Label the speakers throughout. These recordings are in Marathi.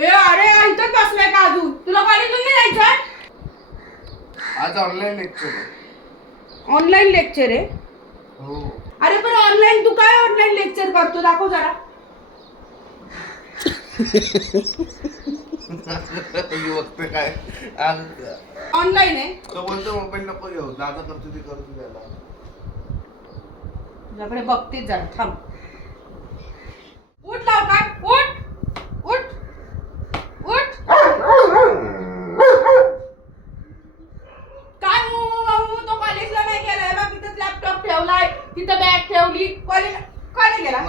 Speaker 1: ए अरे इथं बसलाय का अजून? तुला कॉलेजला नाही जायचं आज ऑनलाईन लेक्चर
Speaker 2: ऑनलाईन लेक्चर आहे?
Speaker 1: हो.
Speaker 2: अरे पण ऑनलाईन तू काय ऑनलाईन लेक्चर करतो? दाखव जरा.
Speaker 1: बघते काय. आज
Speaker 2: ऑनलाईन आहे?
Speaker 1: तो मोबाईल नको घेऊ. दादा करतो ते करतो त्याला
Speaker 2: तुझ्याकडे बघते जरा थांब. कॉलेज का नाही गेला?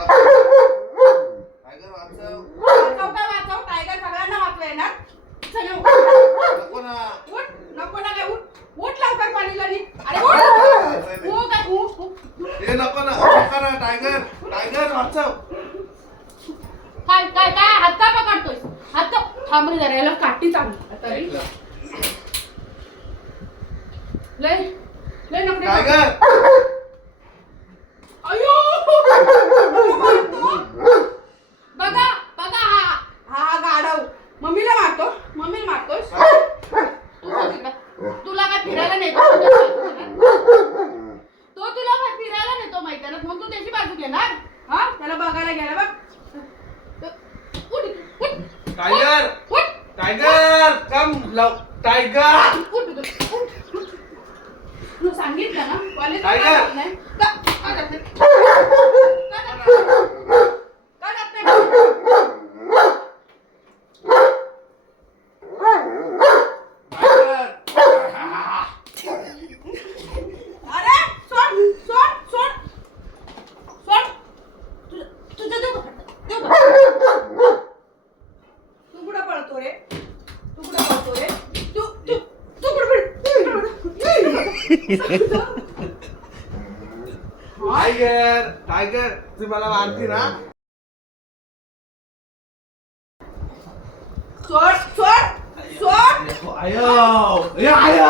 Speaker 1: टायगर वाचव.
Speaker 2: वाचव वाचव? टायगर सगळ्यांना चल उठ.
Speaker 1: नको ना.
Speaker 2: उठ. नको ना काय उठ. उठ लवकर कॉलेजला नी अरे उठ. हो काय हो हो.
Speaker 1: हे नको ना. नको ना टायगर. टायगर वाचव.
Speaker 2: काय काय काय? हात का पकडतोय? हात का- थांब रे जरा याला काठी चांगली. तरी लय लय नकडे
Speaker 1: टायगर
Speaker 2: अयो बघा बघा हा हा गाडव मम्मीला मारतो मम्मीला मारतोस तू बघ तिकडं. तुला काय फिरायला नेतो तो तुला काय फिरायला नेतो मैदानात मग तू त्याची बाजू घेणार हा त्याला बघायला गेला बघ उठ उठ
Speaker 1: टायगर
Speaker 2: उठ
Speaker 1: टायगर कम लव टायगर
Speaker 2: उठ उठ उठ उठ. तुला सांगितलं ना कॉलेज
Speaker 1: टायगर.
Speaker 2: नाही का का जात नाही? का जात नाही? का जात नाही? अरे सोड सोड सोड सोड तुझं तुझं देऊ का? देऊ का? तू कुठं पळतो रे तू कुठं पळतो रे तू तू तू कुठं
Speaker 1: टायगर टायगर ती मला मारती ना
Speaker 2: सोड सोड सोड
Speaker 1: आयो आयो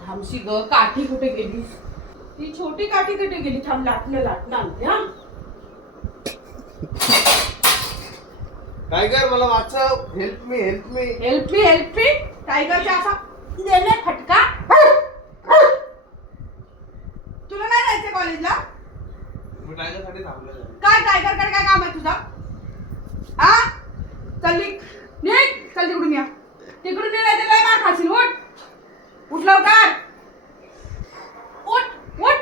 Speaker 2: थांबशी ग काठी कुठे गेली ती छोटी काठी कुठे गेली? थांब लाटणं लाटणं आणते हा.
Speaker 1: टायगर मला वाचव. Help me help me
Speaker 2: help me help me टायगरच्या असा फटका तुला नाही जायचं कॉलेजला
Speaker 1: मी टायगरसाठी थांबलेलो आहे.
Speaker 2: काय टायगरकडे काय काम आहे तुझा? हा? चल निघ. चल तिकडून या. तिकडून नाही तर लय मार खाशील. उठ. उठ लवकर. उठ उठ.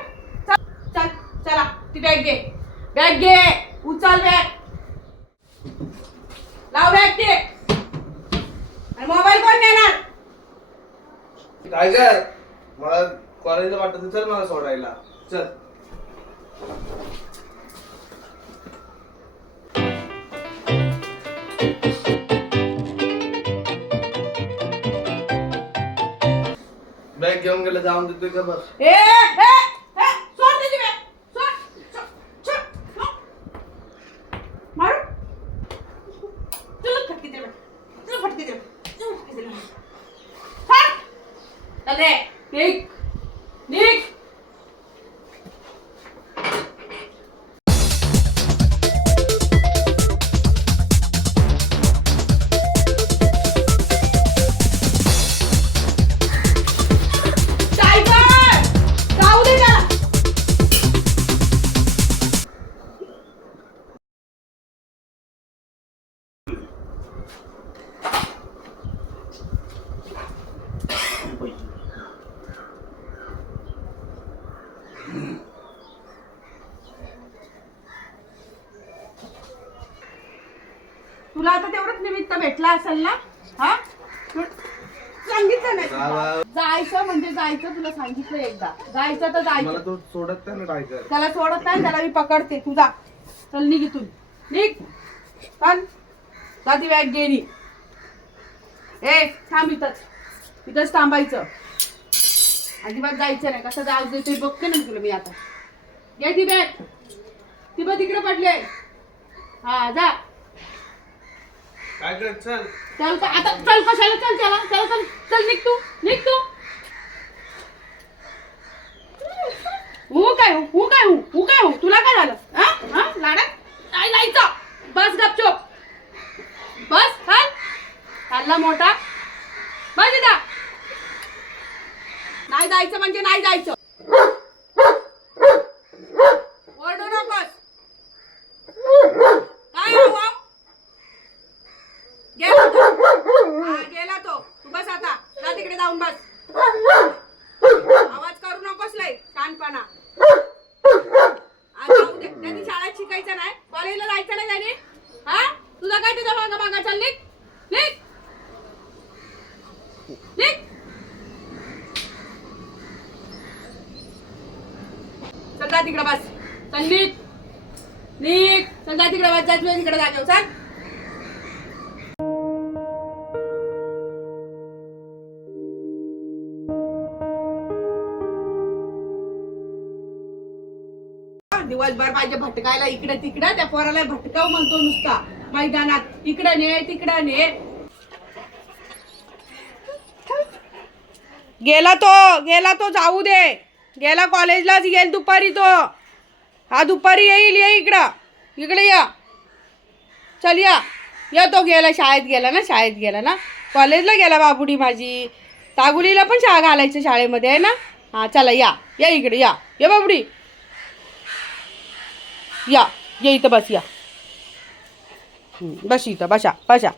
Speaker 2: चल चल चला. ती बॅग घे. बॅग घे. उचल बॅग लाव बॅग ते. आणि मोबाईल कोण नेणार
Speaker 1: टायगर मला कॉलेजला वाटत चल मला सोडायला. चल. बॅग घेऊन गेलं जाऊन देतोय का बस?
Speaker 2: ए ए ए सोड त्याची बॅग सोड सोड सोड सोड. मारू? तुला फटके तुला फटके तुला फटके चल रे निघ निघ. तुला आता तेवढंच निमित्त भेटला असेल ना? हा? सांगितलं नाही. तुला. जायचं म्हणजे जायचं तुला सांगितलं एकदा. जायचं तर
Speaker 1: मला
Speaker 2: जायचं
Speaker 1: तो सोडत नाही ना टायगर
Speaker 2: त्याला सोडत नाही त्याला मी पकडते. तू जा. चल निघ इथून. निघ. चल. जा ती बॅग गेली ए थांब इथंच इथंच थांबायचं. अजिबात जायचं नाही. कसं जाऊ दे ते बघते ना तुला मी आता. घे ती बॅग ती बघ तिकडे पडले हा जा.
Speaker 1: टायगर चल.
Speaker 2: चल का आता चल कशाला चल त्याला चल चल चल निघ तू निघ तू. हू काय हो हू काय हू हू काय हू तुला काय झालं हा हा लाडात काय जायचं बस गपचूप बस चल चालला मोठा बस इथं. नाही जायचं म्हणजे नाही जायचं ओरडू नकोस काय हो भाऊ? गेला तो हा, गेला तो तू बस आता जा तिकडे जाऊन बस आवाज करू नकोस लहानपणा. त्यांनी शाळेत शिकायचं नाही. कॉलेजला जायचं नाही त्याने. हा? तुझा काय तुझा मागा मागा चालली तिकडे बस. चल नीट नीट चल जा तिकडे बस. जायचं तिकडे जायचं चल. दिवसभर माझ्या भटकायला इकडे तिकडे त्या पोराला भटकाव म्हणतो नुसता. मैदानात. इकडे ने तिकडे ने. गेला तो गेला तो जाऊ दे. गेला कॉलेजलाच येईल दुपारी तो. हा दुपारी येईल ये इकडं. इकडे या. चल या. या तो गेला शाळेत गेला ना शाळेत गेला ना. कॉलेजला गेला बाबुडी माझी. तागुलीला पण शाळा घालायचं शाळेमध्ये आहे ना? हां चला या. या इकडे या. या बाबुडी. या या इथं बस या हं, बस इथं बसा बसा